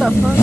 the fuck?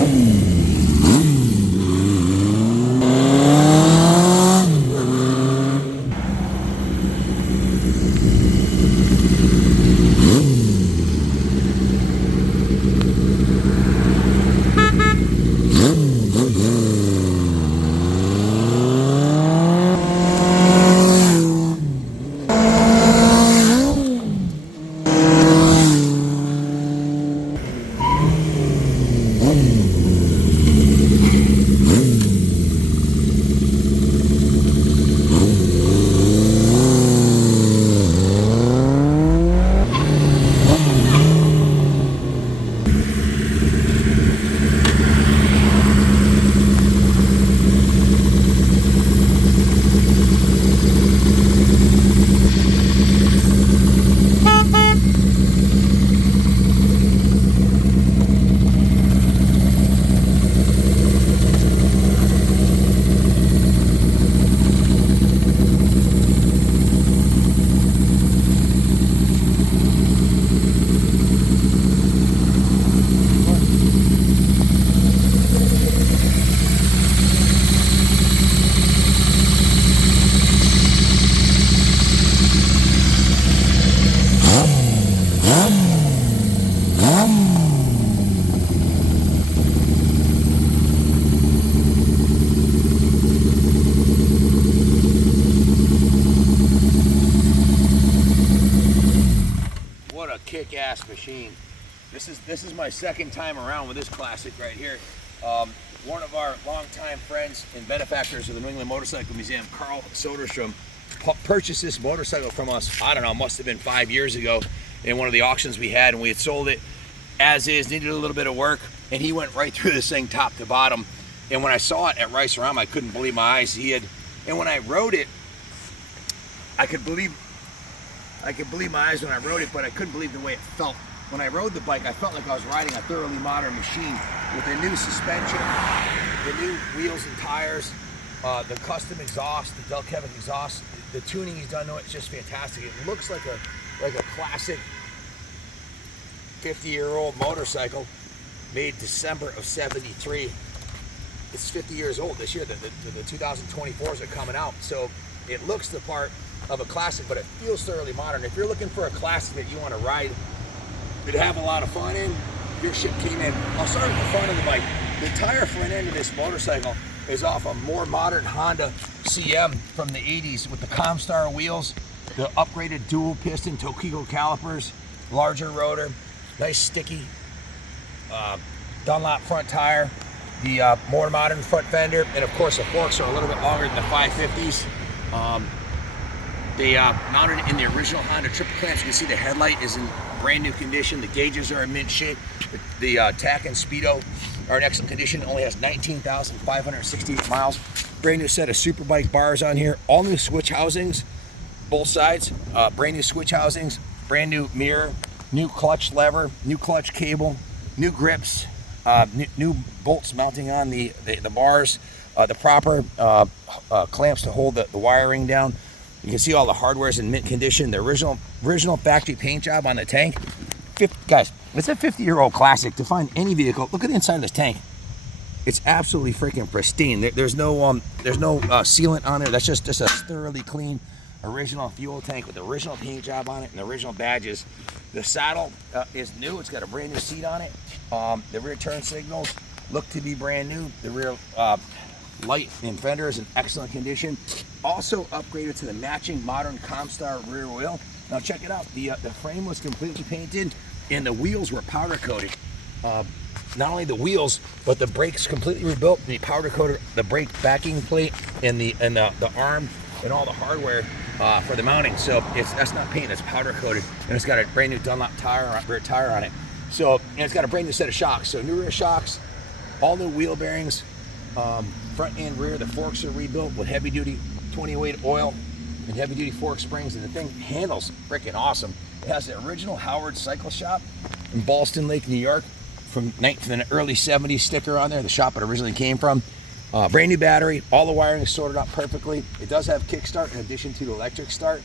What a kick-ass machine. This is my second time around with this classic right here. One of our longtime friends and benefactors of the New England Motorcycle Museum, Carl Soderstrom, purchased this motorcycle from us, I don't know, must have been 5 years ago in one of the auctions we had, and we had sold it as is, needed a little bit of work, and he went right through this thing top to bottom. And when I saw it at Rice Ram, I couldn't believe my eyes. And when I rode it, I could believe my eyes when I rode it, but I couldn't believe the way it felt. When I rode the bike, I felt like I was riding a thoroughly modern machine with the new suspension, the new wheels and tires, the custom exhaust, the Del Kevin exhaust, the tuning he's done. No, it's just fantastic. It looks like a classic 50-year-old motorcycle made December of '73. It's 50 years old this year. The 2024s are coming out, so it looks the part of a classic, but it feels thoroughly modern. If you're looking for a classic that you want to ride, that have a lot of fun in, your ship came in. I'll start at the front of the bike. The entire front end of this motorcycle is off a more modern Honda CM from the 80s with the Comstar wheels, the upgraded dual piston Tokigo calipers, larger rotor, nice sticky Dunlop front tire, the more modern front fender, and of course the forks are a little bit longer than the 550s. They mounted it in the original Honda triple clamps. You can see the headlight is in brand new condition. The gauges are in mint shape. The tack and speedo are in excellent condition. It only has 19,568 miles. Brand new set of Superbike bars on here. All new switch housings, both sides. Brand new switch housings, brand new mirror, new clutch lever, new clutch cable, new grips, new bolts mounting on the bars, the proper clamps to hold the wiring down. You can see all the hardware is in mint condition. The original factory paint job on the tank. Guys, it's a 50-year-old classic. To find any vehicle, look at the inside of this tank. It's absolutely freaking pristine. There's no sealant on there. That's just a thoroughly clean original fuel tank with the original paint job on it and the original badges. The saddle is new. It's got a brand new seat on it. The rear turn signals look to be brand new. The rear light and fender is in excellent condition. Also upgraded to the matching modern Comstar rear wheel. Now check it out. The frame was completely painted and the wheels were powder coated. Not only the wheels, but the brakes completely rebuilt. The powder coated the brake backing plate and the arm and all the hardware for the mounting. So that's not paint, that's powder coated, and it's got a brand new Dunlop rear tire on it. So, and it's got a brand new set of shocks. So new rear shocks, all new wheel bearings, front and rear. The forks are rebuilt with heavy duty 20-weight oil and heavy duty fork springs, and the thing handles freaking awesome. It has the original Howard Cycle Shop in Ballston Lake, New York, from the early 70s sticker on there, the shop it originally came from. Brand new battery, all the wiring is sorted out perfectly. It does have kickstart in addition to the electric start.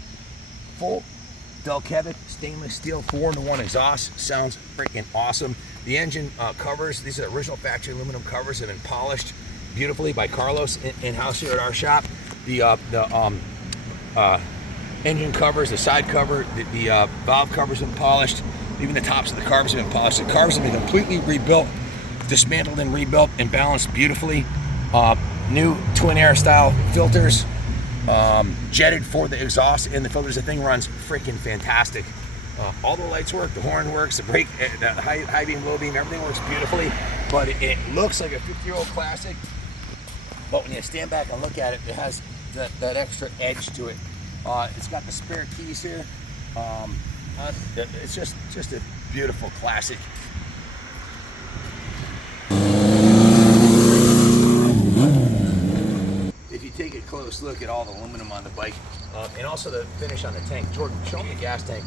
Full Del Kevin stainless steel 4-in-1 exhaust, sounds freaking awesome. The engine covers, these are original factory aluminum covers that have been polished beautifully by Carlos in-house here at our shop. The engine covers, the side cover, the valve covers have been polished. Even the tops of the carbs have been polished. The carbs have been completely rebuilt, dismantled and rebuilt and balanced beautifully. New twin air style filters, jetted for the exhaust and the filters. The thing runs freaking fantastic. All the lights work, the horn works, the brake, the high beam, low beam, everything works beautifully. But it looks like a 50-year-old classic. But when you stand back and look at it, it has that extra edge to it. It's got the spare keys here. It's just a beautiful classic. If you take a close look at all the aluminum on the bike, and also the finish on the tank. Jordan, show them the gas tank.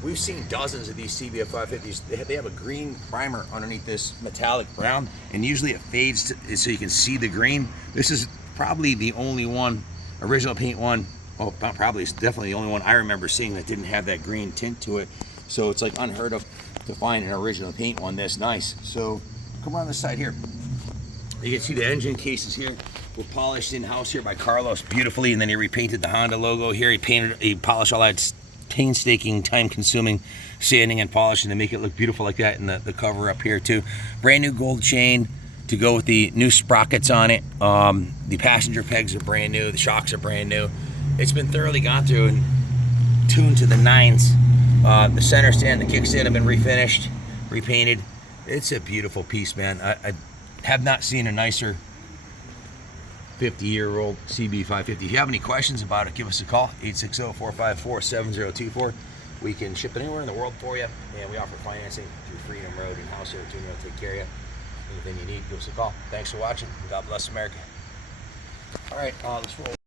We've seen dozens of these CB550s. They have a green primer underneath this metallic brown, and usually it fades so you can see the green. This is probably the only one, original paint one. Oh, probably it's definitely the only one I remember seeing that didn't have that green tint to it. So it's like unheard of to find an original paint one this nice. So come around this side here. You can see the engine cases here were polished in-house here by Carlos beautifully, and then he repainted the Honda logo here. He polished all that painstaking, time-consuming sanding and polishing to make it look beautiful like that, and the cover up here too. Brand new gold chain to go with the new sprockets on it. The passenger pegs are brand new. The shocks are brand new. It's been thoroughly gone through and tuned to the nines. The center stand, the kickstand have been refinished, repainted. It's a beautiful piece, man. I have not seen a nicer 50-year-old CB550. If you have any questions about it, give us a call, 860-454-7024. We can ship it anywhere in the world for you, and we offer financing through Freedom Road and House here. We'll take care of you. Anything you need, give us a call. Thanks for watching. God bless America. All right, let's roll.